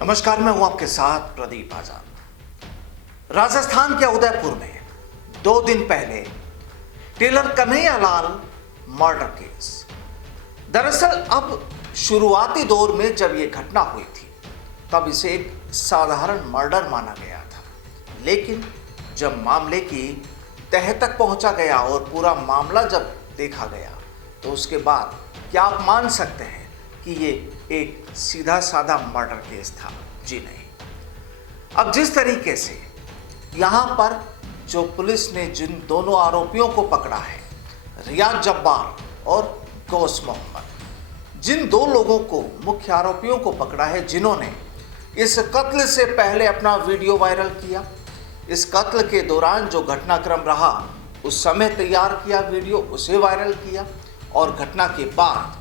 नमस्कार, मैं हूं आपके साथ प्रदीप आजाद। राजस्थान के उदयपुर में 2 दिन पहले टेलर कन्हैयालाल मर्डर केस। दरअसल अब शुरुआती दौर में जब यह घटना हुई थी तब इसे एक साधारण मर्डर माना गया था, लेकिन जब मामले की तह तक पहुंचा गया और पूरा मामला जब देखा गया तो उसके बाद क्या आप मान सकते हैं कि ये एक सीधा साधा मर्डर केस था? जी नहीं। अब जिस तरीके से यहाँ पर जो पुलिस ने जिन दोनों आरोपियों को पकड़ा है, रियाज जब्बार और गौस मोहम्मद, जिन 2 लोगों को, मुख्य आरोपियों को पकड़ा है जिन्होंने इस कत्ल से पहले अपना वीडियो वायरल किया, इस कत्ल के दौरान जो घटनाक्रम रहा उस समय तैयार किया वीडियो, उसे वायरल किया, और घटना के बाद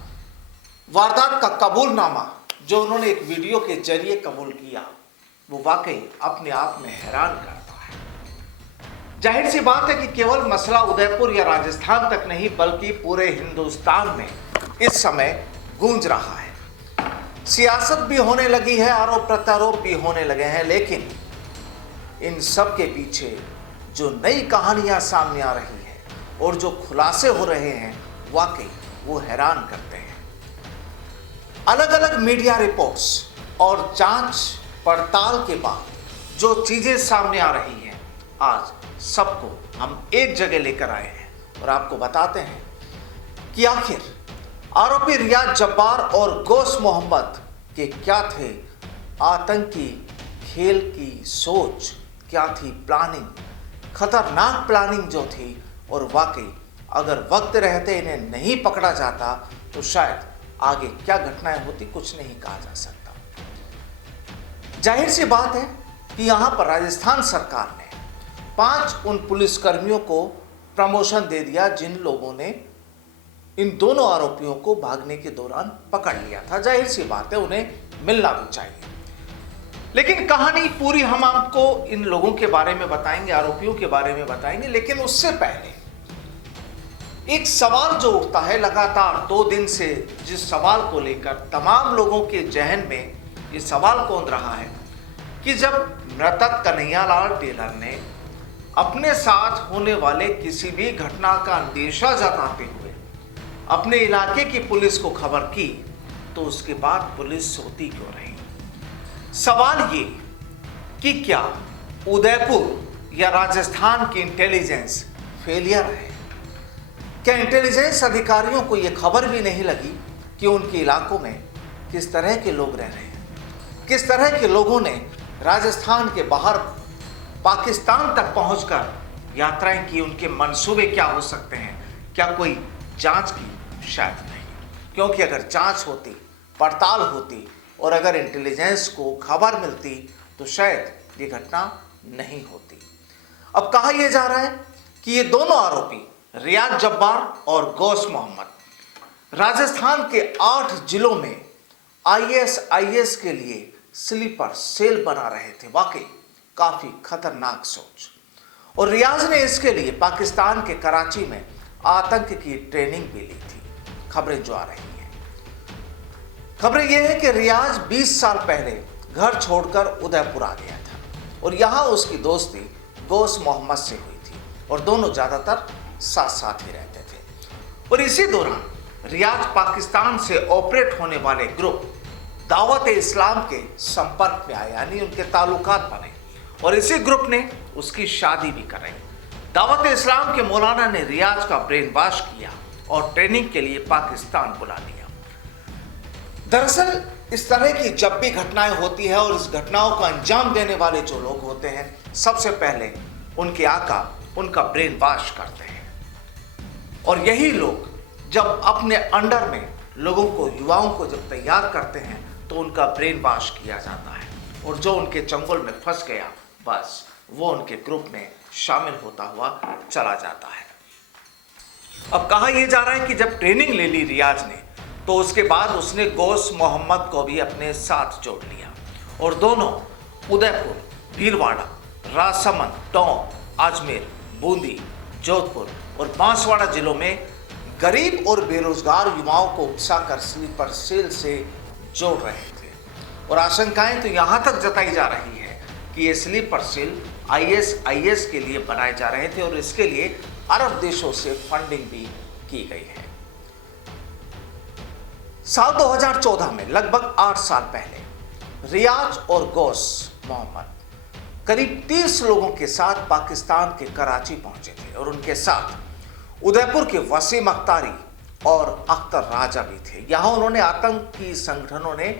वारदात का कबूलनामा जो उन्होंने एक वीडियो के जरिए कबूल किया, वो वाकई अपने आप में हैरान करता है। जाहिर सी बात है कि केवल मसला उदयपुर या राजस्थान तक नहीं बल्कि पूरे हिंदुस्तान में इस समय गूंज रहा है। सियासत भी होने लगी है, आरोप प्रत्यारोप भी होने लगे हैं, लेकिन इन सब के पीछे जो नई कहानियां सामने आ रही है और जो खुलासे हो रहे हैं, वाकई वो हैरान करते हैं। अलग अलग मीडिया रिपोर्ट्स और जांच पड़ताल के बाद जो चीजें सामने आ रही हैं, आज सबको हम एक जगह लेकर आए हैं और आपको बताते हैं कि आखिर आरोपी रियाज जब्बार और गौस मोहम्मद के क्या थे आतंकी खेल की सोच, क्या थी प्लानिंग, खतरनाक प्लानिंग जो थी, और वाकई अगर वक्त रहते इन्हें नहीं पकड़ा जाता तो शायद आगे क्या घटनाएं होती कुछ नहीं कहा जा सकता। जाहिर सी बात है कि यहां पर राजस्थान सरकार ने 5 उन पुलिसकर्मियों को प्रमोशन दे दिया जिन लोगों ने इन दोनों आरोपियों को भागने के दौरान पकड़ लिया था। जाहिर सी बात है उन्हें मिलना भी चाहिए, लेकिन कहानी पूरी हम आपको इन लोगों के बारे में बताएंगे, आरोपियों के बारे में बताएंगे, लेकिन उससे पहले एक सवाल जो उठता है लगातार 2 दिन से, जिस सवाल को लेकर तमाम लोगों के जहन में ये सवाल कौंध रहा है कि जब मृतक कन्हैयालाल टेलर ने अपने साथ होने वाले किसी भी घटना का अंदेशा जताते हुए अपने इलाके की पुलिस को खबर की, तो उसके बाद पुलिस सोती क्यों रही? सवाल ये कि क्या उदयपुर या राजस्थान की इंटेलिजेंस फेलियर है? क्या इंटेलिजेंस अधिकारियों को यह खबर भी नहीं लगी कि उनके इलाकों में किस तरह के लोग रह रहे हैं, किस तरह के लोगों ने राजस्थान के बाहर पाकिस्तान तक पहुंचकर यात्राएं की, उनके मंसूबे क्या हो सकते हैं? क्या कोई जांच की? शायद नहीं, क्योंकि अगर जांच होती, पड़ताल होती और अगर इंटेलिजेंस को खबर मिलती तो शायद ये घटना नहीं होती। अब कहा यह जा रहा है कि ये दोनों आरोपी रियाज जब्बार और गौस मोहम्मद राजस्थान के 8 जिलों में आईएसआईएस के लिए स्लीपर सेल बना रहे थे। वाकई काफी खतरनाक सोच। और रियाज ने इसके लिए पाकिस्तान के कराची में आतंक की ट्रेनिंग भी ली थी। खबरें जो आ रही हैं, खबरें यह है कि रियाज 20 साल पहले घर छोड़कर उदयपुर आ गया था और यहां उसकी दोस्ती गौस मोहम्मद से हुई थी और दोनों ज्यादातर साथ साथ ही रहते थे। और इसी दौरान रियाज पाकिस्तान से ऑपरेट होने वाले ग्रुप दावत इस्लाम के संपर्क में आए, यानी उनके ताल्लुकात बने और इसी ग्रुप ने उसकी शादी भी कराई। दावत इस्लाम के मौलाना ने रियाज का ब्रेन वॉश किया और ट्रेनिंग के लिए पाकिस्तान बुला लिया। दरअसल इस तरह की जब भी घटनाएं होती है और इस घटनाओं को अंजाम देने वाले जो लोग होते हैं, सबसे पहले उनके आका उनका ब्रेन वॉश करते हैं। और यही लोग जब अपने अंडर में लोगों को, युवाओं को जब तैयार करते हैं तो उनका ब्रेन वॉश किया जाता है और जो उनके चंगुल में फंस गया, बस वो उनके ग्रुप में शामिल होता हुआ चला जाता है। अब कहा यह जा रहा है कि जब ट्रेनिंग ले ली रियाज ने तो उसके बाद उसने गौस मोहम्मद को भी अपने साथ जोड़ लिया और दोनों उदयपुर, भीलवाड़ा, राजसमंद, टोंक, अजमेर, बूंदी, जोधपुर और बांसवाड़ा जिलों में गरीब और बेरोजगार युवाओं को उकसाकर स्लीपर सेल से जोड़ रहे थे। और आशंकाएं तो यहां तक जताई जा रही है कि ये स्लीपर सेल ISIS के लिए बनाए जा रहे थे और इसके लिए अरब देशों से फंडिंग भी की गई है। साल 2014 में लगभग 8 साल पहले रियाज और गौस मोहम्मद करीब 30 लोगों के साथ पाकिस्तान के कराची पहुंचे थे और उनके साथ उदयपुर के वसीम अख्तारी और अख्तर राजा भी थे। यहां उन्होंने आतंकी संगठनों ने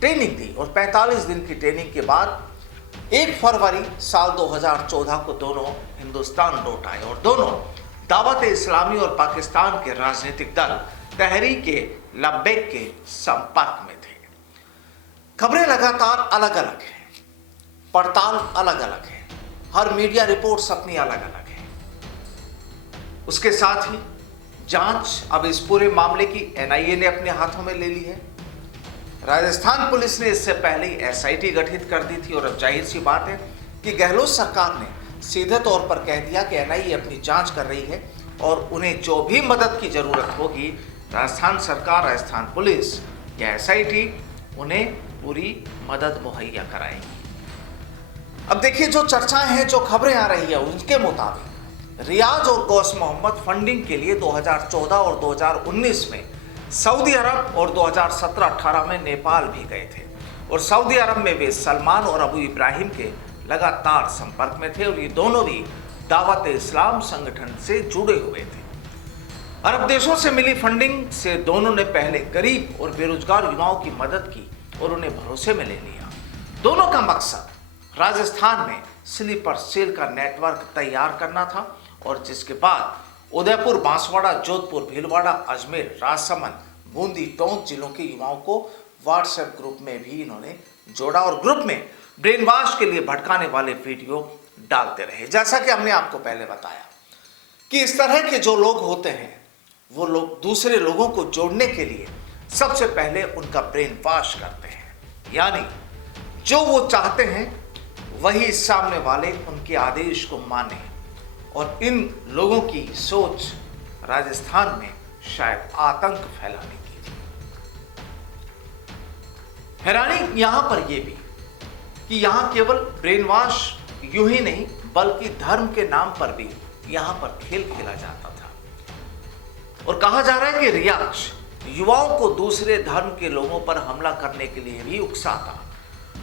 ट्रेनिंग दी और 45 दिन की ट्रेनिंग के बाद 1 फरवरी साल 2014 को दोनों हिंदुस्तान लौट आए और दोनों दावत इस्लामी और पाकिस्तान के राजनीतिक दल तहरीक लब्बैक के संपर्क में थे। खबरें लगातार अलग अलग हैं, पड़ताल अलग अलग है, हर मीडिया रिपोर्ट्स अपनी अलग अलग है। उसके साथ ही जांच अब इस पूरे मामले की NIA ने अपने हाथों में ले ली है। राजस्थान पुलिस ने इससे पहले SIT गठित कर दी थी और अब जाहिर सी बात है कि गहलोत सरकार ने सीधे तौर पर कह दिया कि NIA अपनी जांच कर रही है और उन्हें जो भी मदद की जरूरत होगी राजस्थान सरकार, राजस्थान पुलिस या SIT उन्हें पूरी मदद मुहैया कराएगी। अब देखिए, जो चर्चाएं हैं, जो खबरें आ रही है, उनके मुताबिक रियाज और गौस मोहम्मद फंडिंग के लिए 2014 और 2019 में सऊदी अरब और 2017-18 में नेपाल भी गए थे और सऊदी अरब में वे सलमान और अबू इब्राहिम के लगातार संपर्क में थे और ये दोनों भी दावत इस्लाम संगठन से जुड़े हुए थे। अरब देशों से मिली फंडिंग से दोनों ने पहले गरीब और बेरोजगार युवाओं की मदद की और उन्हें भरोसे में ले लिया। दोनों का मकसद राजस्थान में स्लीपर सेल का नेटवर्क तैयार करना था और जिसके बाद उदयपुर, बांसवाड़ा, जोधपुर, भीलवाड़ा, अजमेर, राजसमंद, बूंदी, टोंक जिलों के युवाओं को व्हाट्सएप ग्रुप में भी इन्होंने जोड़ा और ग्रुप में ब्रेन वॉश के लिए भटकाने वाले वीडियो डालते रहे। जैसा कि हमने आपको पहले बताया कि इस तरह के जो लोग होते हैं वो लोग दूसरे लोगों को जोड़ने के लिए सबसे पहले उनका ब्रेन वॉश करते हैं, यानी जो वो चाहते हैं वही सामने वाले उनके आदेश को माने और इन लोगों की सोच राजस्थान में शायद आतंक फैलाने की थी। हैरानी यहां पर यह भी कि यहां केवल ब्रेन वॉश यूं ही नहीं बल्कि धर्म के नाम पर भी यहां पर खेल खेला जाता था और कहा जा रहा है कि रियाज युवाओं को दूसरे धर्म के लोगों पर हमला करने के लिए भी उकसाता,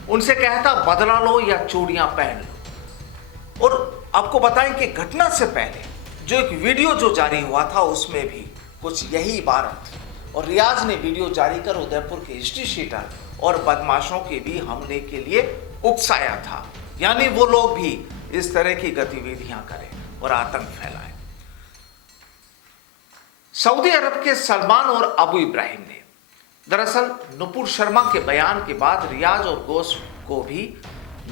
उनसे कहता बदला लो या चूड़ियां पहन लो। और आपको बताएं कि घटना से पहले जो एक वीडियो जो जारी हुआ था उसमें भी कुछ यही इबारत थी और रियाज ने वीडियो जारी कर उदयपुर के हिस्ट्री शीटर और बदमाशों के भी हमले के लिए उकसाया था, यानी वो लोग भी इस तरह की गतिविधियां करें और आतंक फैलाएं। सऊदी अरब के सलमान और अबू इब्राहिम ने दरअसल नुपुर शर्मा के बयान के बाद रियाज और गौस को भी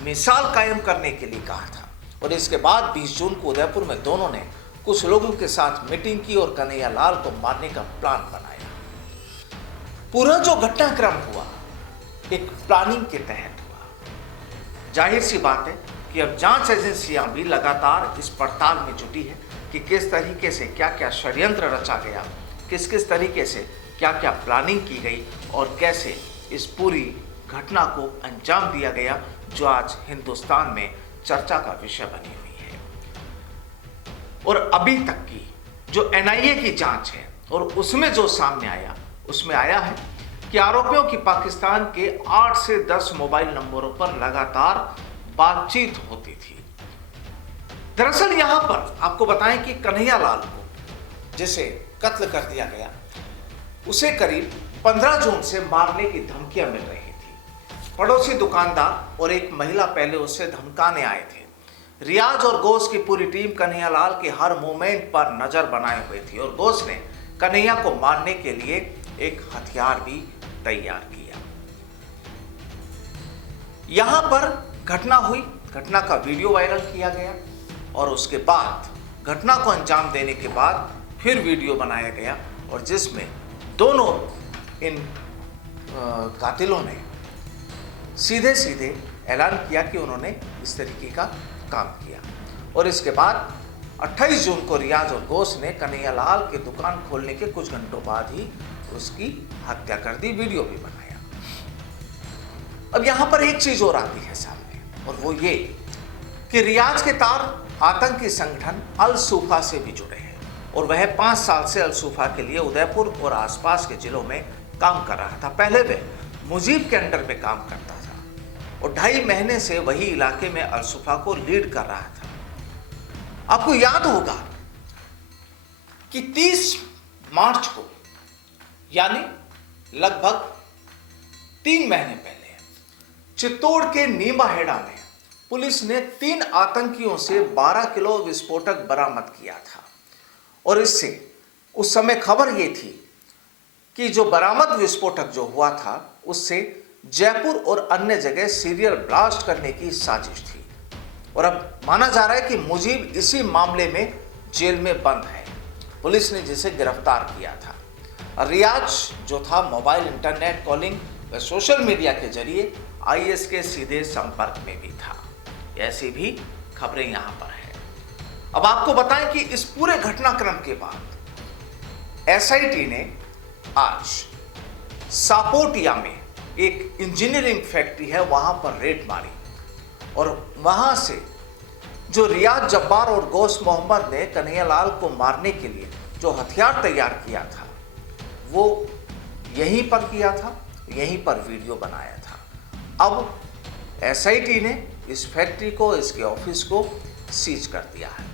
मिसाल कायम करने के लिए कहा था और इसके बाद 20 जून को उदयपुर में दोनों ने कुछ लोगों के साथ मीटिंग की और कन्हैया लाल को मारने का प्लान बनाया। पूरा जो घटनाक्रम हुआ एक प्लानिंग के तहत हुआ। जाहिर सी बात है कि अब जांच एजेंसियां भी लगातार इस पड़ताल में जुटी है कि किस तरीके से क्या क्या षड्यंत्र रचा गया, किस किस तरीके से क्या क्या प्लानिंग की गई और कैसे इस पूरी घटना को अंजाम दिया गया जो आज हिंदुस्तान में चर्चा का विषय बनी हुई है। और अभी तक की जो NIA की जांच है और उसमें जो सामने आया उसमें आया है कि आरोपियों की पाकिस्तान के 8 से 10 मोबाइल नंबरों पर लगातार बातचीत होती थी। दरअसल यहां पर आपको बताएं कि कन्हैया लाल को जिसे कत्ल कर दिया गया उसे करीब 15 जून से मारने की धमकियां मिल रही थी। पड़ोसी दुकानदार और एक महिला पहले उससे धमकाने आए थे। रियाज और गौस की पूरी टीम कन्हैया लाल के हर मूवमेंट पर नजर बनाए हुए थी और गौस ने कन्हैया को मारने के लिए एक हथियार भी तैयार किया। यहां पर घटना हुई, घटना का वीडियो वायरल किया गया और उसके बाद घटना को अंजाम देने के बाद फिर वीडियो बनाया गया और जिसमें दोनों इन कातिलों ने सीधे सीधे ऐलान किया कि उन्होंने इस तरीके का काम किया। और इसके बाद 28 जून को रियाज और गौस ने कन्हैया लाल की दुकान खोलने के कुछ घंटों बाद ही उसकी हत्या कर दी, वीडियो भी बनाया। अब यहां पर एक चीज और आती है सामने, और वो ये कि रियाज के तार आतंकी संगठन अल सूफा से भी जुड़े हैं और वह 5 साल से अल सूफा के लिए उदयपुर और आसपास के जिलों में काम कर रहा था। पहले वह मुजीब के अंडर में काम करता था और 2.5 महीने से वही इलाके में अल सूफा को लीड कर रहा था। आपको याद होगा कि 30 मार्च को, यानी लगभग 3 महीने पहले, चित्तौड़ के नीमाहेड़ा में पुलिस ने 3 आतंकियों से 12 किलो विस्फोटक बरामद किया था और इससे उस समय खबर यह थी कि जो बरामद विस्फोटक जो हुआ था उससे जयपुर और अन्य जगह सीरियल ब्लास्ट करने की साजिश थी और अब माना जा रहा है कि मुजीब इसी मामले में जेल में बंद है। पुलिस ने जिसे गिरफ्तार किया था। रियाज जो था मोबाइल इंटरनेट कॉलिंग व सोशल मीडिया के जरिए आईएस के सीधे संपर्क में भी था। ऐसी भी खबरें यहां पर है। अब आपको बताएं कि इस पूरे घटनाक्रम के बाद एसआईटी ने आज सापोटिया में एक इंजीनियरिंग फैक्ट्री है वहां पर रेड मारी और वहां से जो रियाज जब्बार और गौस मोहम्मद ने कन्हैयालाल को मारने के लिए जो हथियार तैयार किया था वो यहीं पर किया था, यहीं पर वीडियो बनाया था। अब एसआईटी ने इस फैक्ट्री को, इसके ऑफिस को सीज कर दिया है।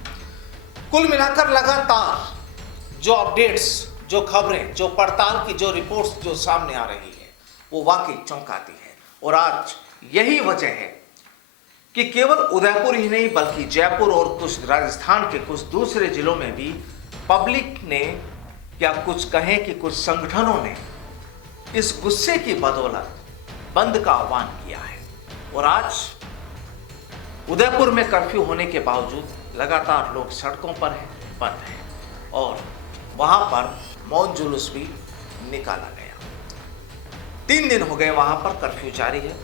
कुल मिलाकर लगातार जो अपडेट्स, जो खबरें, जो पड़ताल की जो रिपोर्ट्स जो सामने आ रही है वो वाकई चौंकाती है और आज यही वजह है कि केवल उदयपुर ही नहीं बल्कि जयपुर और कुछ राजस्थान के कुछ दूसरे जिलों में भी पब्लिक ने, या कुछ कहें कि कुछ संगठनों ने इस गुस्से की बदौलत बंद का आह्वान किया है और आज उदयपुर में कर्फ्यू होने के बावजूद लगातार लोग सड़कों पर हैं, बंद हैं और वहां पर मौन जुलूस भी निकाला गया। 3 दिन हो गए वहां पर कर्फ्यू जारी है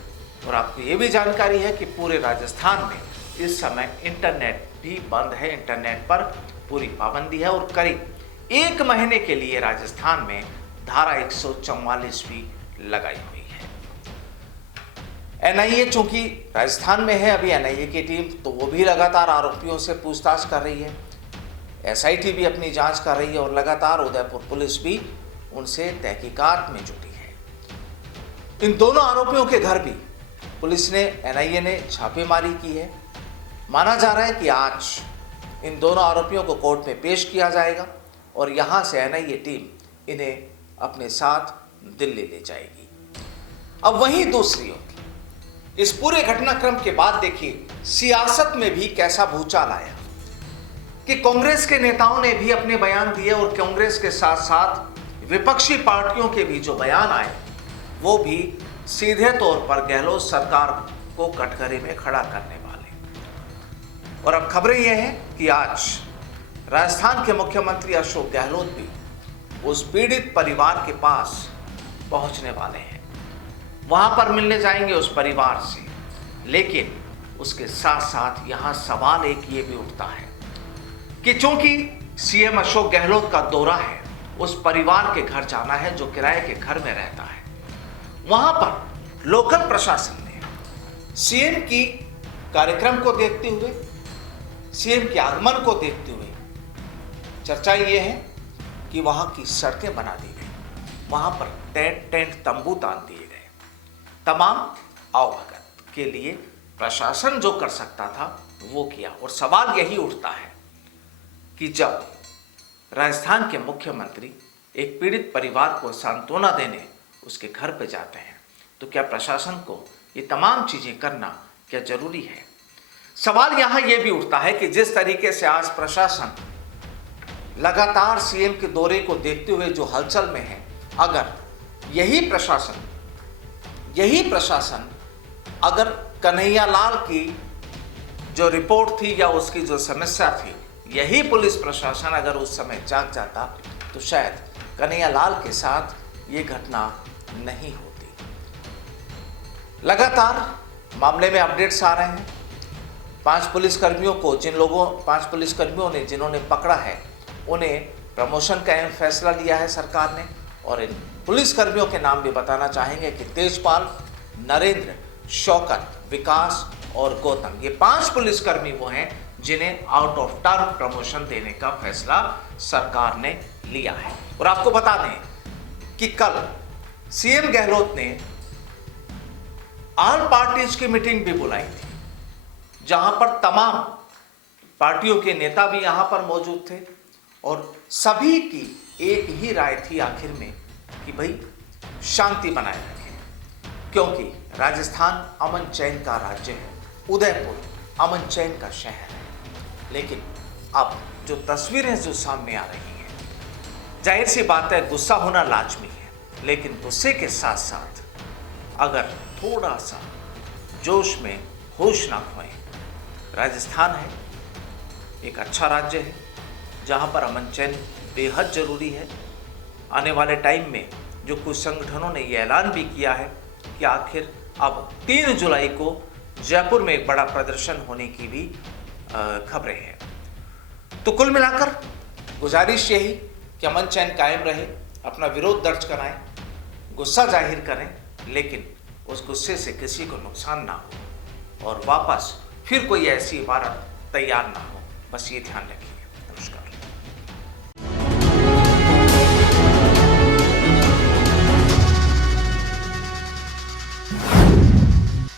और आपको ये भी जानकारी है कि पूरे राजस्थान में इस समय इंटरनेट भी बंद है। इंटरनेट पर पूरी पाबंदी है और करीब 1 महीने के लिए राजस्थान में धारा 144 भी लगाई हुई है। एनआईए चूंकि राजस्थान में है अभी एनआईए की टीम, तो वो भी लगातार आरोपियों से पूछताछ कर रही है। एसआईटी भी अपनी जांच कर रही है और लगातार उदयपुर पुलिस भी उनसे तहकीकात में जुटी है। इन दोनों आरोपियों के घर भी पुलिस ने, एनआईए ने छापेमारी की है। माना जा रहा है कि आज इन दोनों आरोपियों को कोर्ट में पेश किया जाएगा और यहां से एनआईए टीम इन्हें अपने साथ दिल्ली ले जाएगी। अब वहीं दूसरी ओर इस पूरे घटनाक्रम के बाद देखिए सियासत में भी कैसा भूचाल आया कि कांग्रेस के नेताओं ने भी अपने बयान दिए और कांग्रेस के साथ साथ विपक्षी पार्टियों के भी जो बयान आए वो भी सीधे तौर पर गहलोत सरकार को कटघरे में खड़ा करने वाले। और अब खबरें यह हैं कि आज राजस्थान के मुख्यमंत्री अशोक गहलोत भी उस पीड़ित परिवार के पास पहुंचने वाले हैं, वहां पर मिलने जाएंगे उस परिवार से। लेकिन उसके साथ साथ यहां सवाल एक ये भी उठता है कि चूंकि सीएम अशोक गहलोत का दौरा है, उस परिवार के घर जाना है जो किराए के घर में रहता है, वहां पर लोकल प्रशासन ने सीएम की कार्यक्रम को देखते हुए, सीएम के आगमन को देखते हुए चर्चा ये है कि वहां की सड़कें बना दी गई, वहां पर टेंट तंबू तान दिए गए। तमाम आवभगत के लिए प्रशासन जो कर सकता था वो किया। और सवाल यही उठता है कि जब राजस्थान के मुख्यमंत्री एक पीड़ित परिवार को सांत्वना देने उसके घर पे जाते हैं तो क्या प्रशासन को ये तमाम चीजें करना क्या जरूरी है? सवाल यहां यह भी उठता है कि जिस तरीके से आज प्रशासन लगातार सीएम के दौरे को देखते हुए जो हलचल में है, अगर यही प्रशासन अगर कन्हैयालाल की जो रिपोर्ट थी या उसकी जो समस्या थी, यही पुलिस प्रशासन अगर उस समय जाग जाता तो शायद कन्हैयालाल के साथ ये घटना नहीं होती। लगातार मामले में अपडेट्स आ रहे हैं। 5 पुलिसकर्मियों ने जिन्होंने पकड़ा है उन्हें प्रमोशन का अहम फैसला लिया है सरकार ने। और इन पुलिसकर्मियों के नाम भी बताना चाहेंगे कि तेजपाल, नरेंद्र, शौकत, विकास और गौतम, ये 5 पुलिसकर्मी वो हैं जिन्हें आउट ऑफ टर्म प्रमोशन देने का फैसला सरकार ने लिया है। और आपको बता दें कि कल सीएम गहलोत ने ऑल पार्टीज की मीटिंग भी बुलाई थी, जहां पर तमाम पार्टियों के नेता भी यहां पर मौजूद थे और सभी की एक ही राय थी आखिर में कि भाई शांति बनाए रखें, क्योंकि राजस्थान अमन चैन का राज्य है, उदयपुर अमन चैन का शहर है। लेकिन अब जो तस्वीरें जो सामने आ रही हैं, जाहिर सी बात है गुस्सा होना लाजमी है, लेकिन गुस्से के साथ साथ अगर थोड़ा सा जोश में होश ना खोएं, राजस्थान है एक अच्छा राज्य है जहां पर अमन चैन बेहद जरूरी है। आने वाले टाइम में जो कुछ संगठनों ने यह ऐलान भी किया है कि आखिर अब 3 जुलाई को जयपुर में एक बड़ा प्रदर्शन होने की भी खबरें हैं। तो कुल मिलाकर गुजारिश यही कि अमन चैन कायम रहे, अपना विरोध दर्ज कराएं, गुस्सा जाहिर करें, लेकिन उस गुस्से से किसी को नुकसान ना हो और वापस फिर कोई ऐसी इबारत तैयार ना हो, बस ये ध्यान रखें।